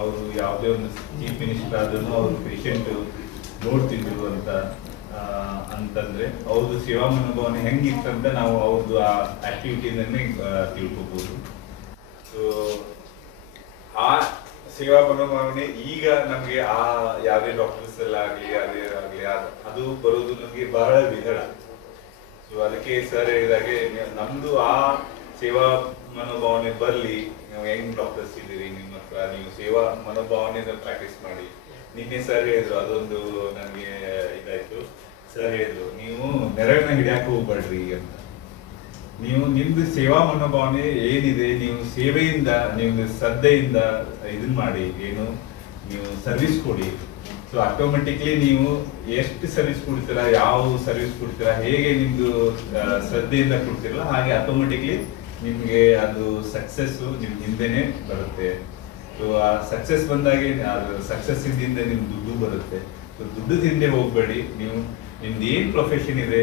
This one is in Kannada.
ಅವರು ಯಾವುದೇ ಒಂದು ಚೀಫ್ ಮಿನಿಸ್ಟರ್ ಆದ್ರೂ ಅವರು ಪೇಷಂಟ್ ನೋಡ್ತಿದ್ರು ಅಂತಂದ್ರೆ ಅವ್ರದ್ದು ಸೇವಾ ಮನೋಭಾವನೆ ಹೆಂಗಿತ್ತಂತ ನಾವು ಅವ್ರದ್ದು ಆ ಆಕ್ಟಿವಿಟಿನೇ ತಿಳ್ಕೊಬಹುದು. ಸೊ ಆ ಸೇವಾ ಮನೋಭಾವನೆ ಈಗ ನಮ್ಗೆ ಆ ಯಾವುದೇ ಡಾಕ್ಟರ್ಸ್ ಎಲ್ಲ ಆಗ್ಲಿ ಅದೇ ಆಗ್ಲಿ ಅದು ಬರೋದು ನಮ್ಗೆ ಬಹಳ ವಿರಳ. ಸೊ ಅದಕ್ಕೆ ಸರ್ ಹೇಳಿದಾಗೆ ನಮ್ದು ಆ ಸೇವಾ ಮನೋಭಾವನೆ ಬರ್ಲಿ. ನೀವು ಹೆಂಗ್ ಡಾಕ್ಟರ್ಸ್ ಇದ್ದೀರಿ, ನಿಮ್ಮ ಹತ್ರ ನೀವು ಸೇವಾ ಮನೋಭಾವನೆಯಿಂದ ಪ್ರಾಕ್ಟೀಸ್ ಮಾಡಿ. ನಿನ್ನೆ ಸರ್ ಹೇಳಿದ್ರು, ಅದೊಂದು ನನಗೆ ಇದಾಯ್ತು. ಸರ್ ಹೇಳಿದ್ರು, ನೀವು ನೆರಳನ್ನ ಹಿಡಿಯಾಕ ಹೋಗ್ಬೇಡ್ರಿ ಅಂತ. ನೀವು ನಿಮ್ದು ಸೇವಾ ಮನೋಭಾವನೆ ಏನಿದೆ, ನೀವು ಸೇವೆಯಿಂದ ನೀವು ಶ್ರದ್ಧೆಯಿಂದ ಇದನ್ ಮಾಡಿ, ಏನು ನೀವು ಸರ್ವಿಸ್ ಕೊಡಿ. ಸೊ ಆಟೋಮೆಟಿಕ್ಲಿ ನೀವು ಎಷ್ಟು ಸರ್ವಿಸ್ ಕೊಡ್ತೀರಾ, ಯಾವ ಸರ್ವಿಸ್ ಕೊಡ್ತೀರಾ, ಹೇಗೆ ನಿಮ್ದು ಶ್ರದ್ಧೆಯಿಂದ ಕೊಡ್ತೀರಲ್ಲ ಹಾಗೆ ಆಟೋಮೆಟಿಕ್ಲಿ ನಿಮ್ಗೆ ಅದು ಸಕ್ಸಸ್ ನಿಮ್ ಹಿಂದೆನೆ ಬರುತ್ತೆ. ಸೊ ಆ ಸಕ್ಸಸ್ ಬಂದಾಗೆ ಅದು ಸಕ್ಸಸ್ ಹಿಂದೆ ನಿಮ್ ದುಡ್ಡು ಬರುತ್ತೆ. ಸೊ ದುಡ್ಡು ಹಿಂದೆ ಹೋಗ್ಬೇಡಿ. ನೀವು ನಿಮ್ದು ಏನ್ ಪ್ರೊಫೆಷನ್ ಇದೆ